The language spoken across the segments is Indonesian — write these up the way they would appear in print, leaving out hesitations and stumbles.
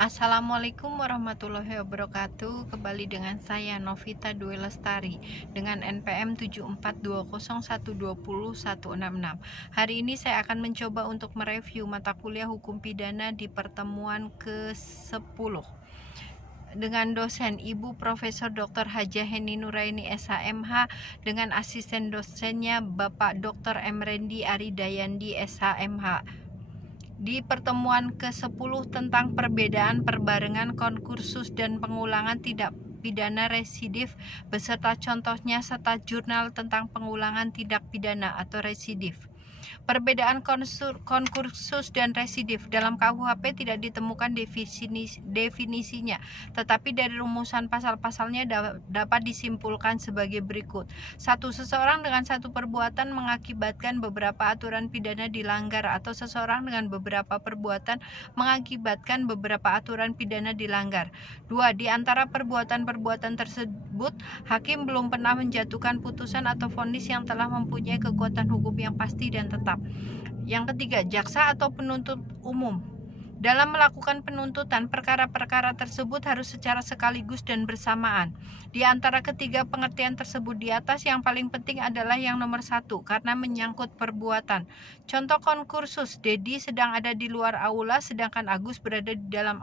Assalamualaikum warahmatullahi wabarakatuh. Kembali dengan saya Novita Dwi Lestari dengan NPM 7420120166. Hari ini saya akan mencoba untuk mereview mata kuliah hukum pidana di pertemuan ke-10 dengan dosen Ibu Profesor Dr. Hajah Heni Nuraini SHMH dengan asisten dosennya Bapak Dr. Emrendi Aridayandi SHMH. Di pertemuan ke-10 tentang perbedaan perbarengan konkursus dan pengulangan tindak pidana residif beserta contohnya serta jurnal tentang pengulangan tindak pidana atau residif. Perbedaan konkursus dan residif dalam KUHP tidak ditemukan definisinya, tetapi dari rumusan pasal-pasalnya dapat disimpulkan sebagai berikut. 1. Seseorang dengan satu perbuatan mengakibatkan beberapa aturan pidana dilanggar atau seseorang dengan beberapa perbuatan mengakibatkan beberapa aturan pidana dilanggar. 2. Di antara perbuatan-perbuatan tersebut, hakim belum pernah menjatuhkan putusan atau vonis yang telah mempunyai kekuatan hukum yang pasti dan tetap. Yang ketiga, jaksa atau penuntut umum dalam melakukan penuntutan, perkara-perkara tersebut harus secara sekaligus dan bersamaan. Di antara ketiga pengertian tersebut di atas, yang paling penting adalah yang nomor 1, karena menyangkut perbuatan. Contoh konkursus, Dedi sedang ada di luar aula, sedangkan Agus berada di dalam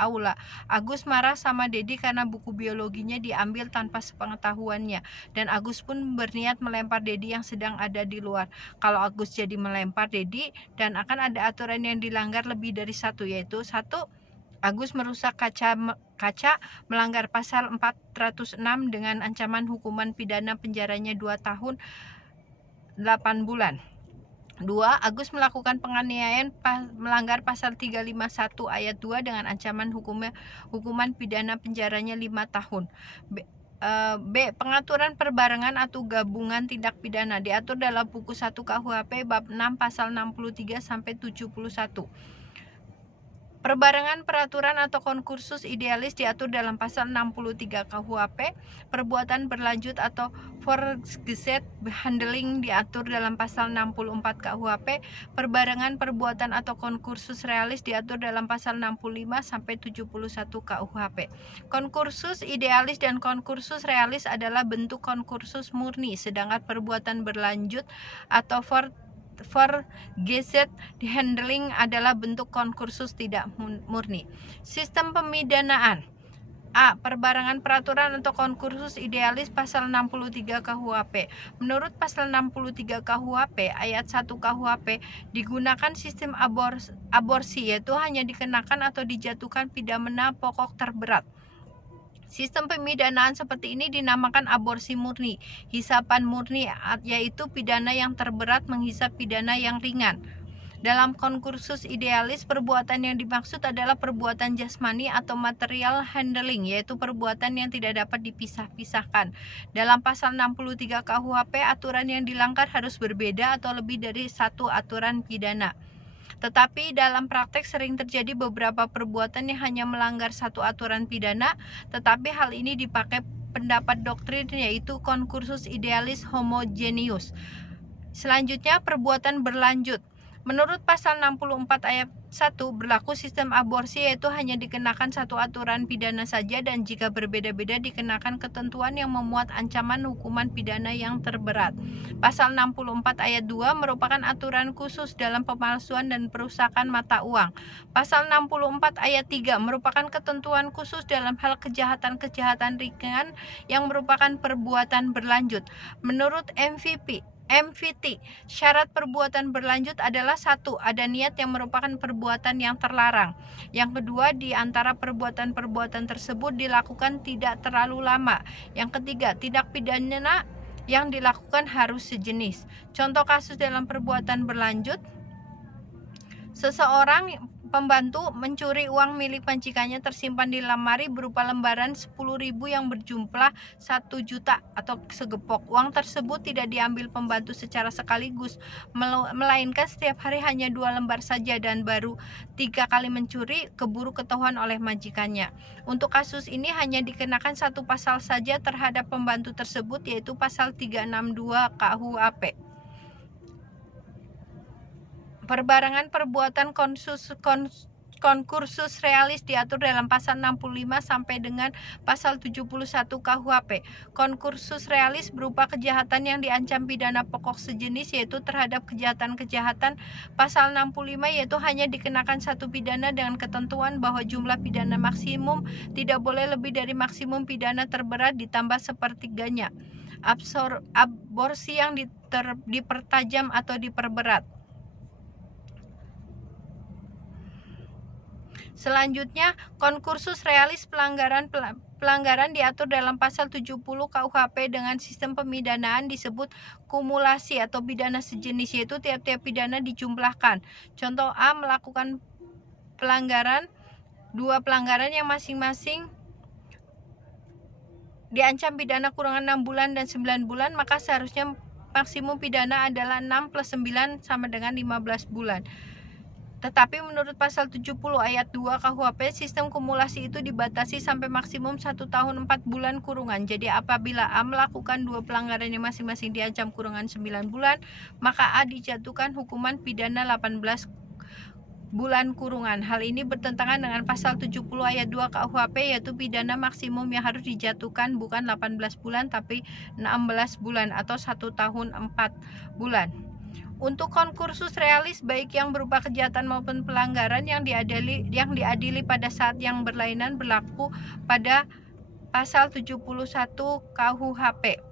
aula. Agus marah sama Dedi karena buku biologinya diambil tanpa sepengetahuannya, dan Agus pun berniat melempar Dedi yang sedang ada di luar. Kalau Agus jadi melempar Dedi, dan akan ada aturan yang dilanggar lebih dari satu, yaitu 1. Agus merusak kaca melanggar pasal 406 dengan ancaman hukuman pidana penjaranya 2 tahun 8 bulan. 2. Agus melakukan penganiayaan melanggar pasal 351 ayat 2 dengan ancaman hukuman pidana penjaranya 5 tahun. B. Pengaturan perbarengan atau gabungan tindak pidana diatur dalam buku 1 KUHP bab 6 pasal 63 sampai 71. Perbarengan peraturan atau konkursus idealis diatur dalam pasal 63 KUHP. Perbuatan berlanjut atau fortgesetzt handling diatur dalam pasal 64 KUHP. Perbarengan perbuatan atau konkursus realis diatur dalam pasal 65 sampai 71 KUHP. Konkursus idealis dan konkursus realis adalah bentuk konkursus murni, sedangkan perbuatan berlanjut atau fortgesetzt handling adalah bentuk konkursus tidak murni. Sistem pemidanaan. A. Perbarengan peraturan atau konkursus idealis pasal 63 KUHP. Menurut pasal 63 KUHP ayat 1 KUHP digunakan sistem aborsi, yaitu hanya dikenakan atau dijatuhkan pidana pokok terberat. Sistem pemidanaan seperti ini dinamakan aborsi murni, hisapan murni, yaitu pidana yang terberat menghisap pidana yang ringan. Dalam konkursus idealis, perbuatan yang dimaksud adalah perbuatan jasmani atau material handling, yaitu perbuatan yang tidak dapat dipisah-pisahkan. Dalam pasal 63 KUHP, aturan yang dilanggar harus berbeda atau lebih dari satu aturan pidana. Tetapi dalam praktek sering terjadi beberapa perbuatan yang hanya melanggar satu aturan pidana, tetapi hal ini dipakai pendapat doktrin, yaitu konkursus idealis homogeneus. Selanjutnya, perbuatan berlanjut. Menurut pasal 64 ayat 1 berlaku sistem aborsi, yaitu hanya dikenakan satu aturan pidana saja, dan jika berbeda-beda dikenakan ketentuan yang memuat ancaman hukuman pidana yang terberat. Pasal 64 ayat 2 merupakan aturan khusus dalam pemalsuan dan perusakan mata uang. Pasal 64 ayat 3 merupakan ketentuan khusus dalam hal kejahatan-kejahatan ringan yang merupakan perbuatan berlanjut. Menurut MVT, syarat perbuatan berlanjut adalah 1. Ada niat yang merupakan perbuatan yang terlarang. Yang kedua, di antara perbuatan-perbuatan tersebut dilakukan tidak terlalu lama. Yang ketiga, tindak pidana yang dilakukan harus sejenis. Contoh kasus dalam perbuatan berlanjut: seseorang pembantu mencuri uang milik majikannya tersimpan di lemari berupa lembaran 10.000 yang berjumlah 1 juta atau segepok. Uang tersebut tidak diambil pembantu secara sekaligus, melainkan setiap hari hanya 2 lembar saja, dan baru 3 kali mencuri keburu ketahuan oleh majikannya. Untuk kasus ini hanya dikenakan satu pasal saja terhadap pembantu tersebut, yaitu pasal 362 KUHP. Perbarengan perbuatan Konkursus realis diatur dalam pasal 65 sampai dengan pasal 71 KUHP. Konkursus realis berupa kejahatan yang diancam pidana pokok sejenis, yaitu terhadap kejahatan-kejahatan pasal 65, yaitu hanya dikenakan satu pidana dengan ketentuan bahwa jumlah pidana maksimum tidak boleh lebih dari maksimum pidana terberat ditambah sepertiganya. Aborsi yang dipertajam atau diperberat. Selanjutnya, konkursus realis pelanggaran diatur dalam pasal 70 KUHP dengan sistem pemidanaan disebut kumulasi atau pidana sejenis, yaitu tiap-tiap pidana dijumlahkan. Contoh A melakukan dua pelanggaran yang masing-masing diancam pidana kurungan 6 bulan dan 9 bulan, maka seharusnya maksimum pidana adalah 6 plus 9 sama dengan 15 bulan. Tetapi menurut pasal 70 ayat 2 KUHP, sistem kumulasi itu dibatasi sampai maksimum 1 tahun 4 bulan kurungan. Jadi apabila A melakukan dua pelanggaran yang masing-masing diancam kurungan 9 bulan, maka A dijatuhkan hukuman pidana 18 bulan kurungan. Hal ini bertentangan dengan pasal 70 ayat 2 KUHP, yaitu pidana maksimum yang harus dijatuhkan bukan 18 bulan tapi 16 bulan atau 1 tahun 4 bulan. Untuk konkursus realis baik yang berupa kejahatan maupun pelanggaran yang diadili pada saat yang berlainan berlaku pada pasal 71 KUHP.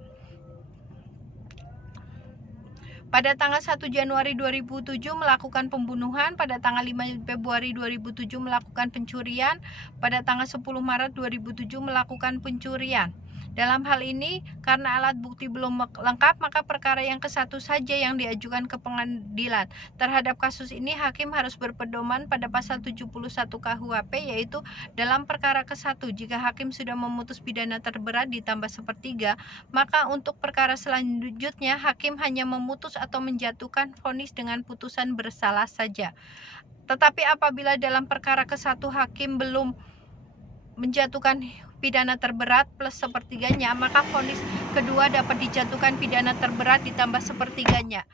Pada tanggal 1 Januari 2007 melakukan pembunuhan, pada tanggal 5 Februari 2007 melakukan pencurian, pada tanggal 10 Maret 2007 melakukan pencurian. Dalam hal ini, karena alat bukti belum lengkap, maka perkara yang ke-1 saja yang diajukan ke pengadilan. Terhadap kasus ini, hakim harus berpedoman pada pasal 71 KUHP, yaitu dalam perkara ke-1, jika hakim sudah memutus pidana terberat ditambah sepertiga, maka untuk perkara selanjutnya, hakim hanya memutus atau menjatuhkan vonis dengan putusan bersalah saja. Tetapi apabila dalam perkara ke-1 hakim belum menjatuhkan pidana terberat plus sepertiganya, maka vonis kedua dapat dijatuhkan pidana terberat ditambah sepertiganya.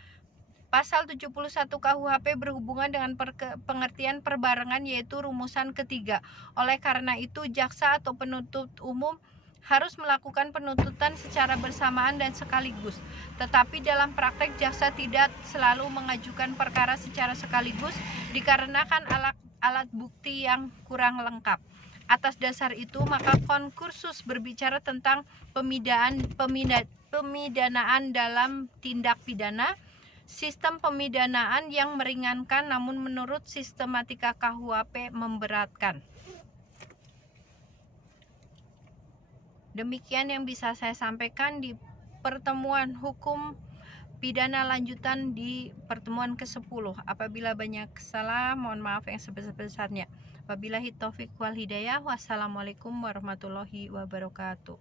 Pasal 71 KUHP berhubungan dengan pengertian perbarengan, yaitu rumusan ketiga. Oleh karena itu, jaksa atau penuntut umum harus melakukan penuntutan secara bersamaan dan sekaligus. Tetapi dalam praktek jaksa tidak selalu mengajukan perkara secara sekaligus dikarenakan alat bukti yang kurang lengkap. Atas dasar itu, maka konkursus berbicara tentang pemidanaan dalam tindak pidana, sistem pemidanaan yang meringankan namun menurut sistematika KUHP memberatkan. Demikian yang bisa saya sampaikan di pertemuan hukum pidana lanjutan di pertemuan ke-10. Apabila banyak salah, mohon maaf yang sebesar-besarnya. Wabillahi taufiq wal hidayah. Wassalamualaikum warahmatullahi wabarakatuh.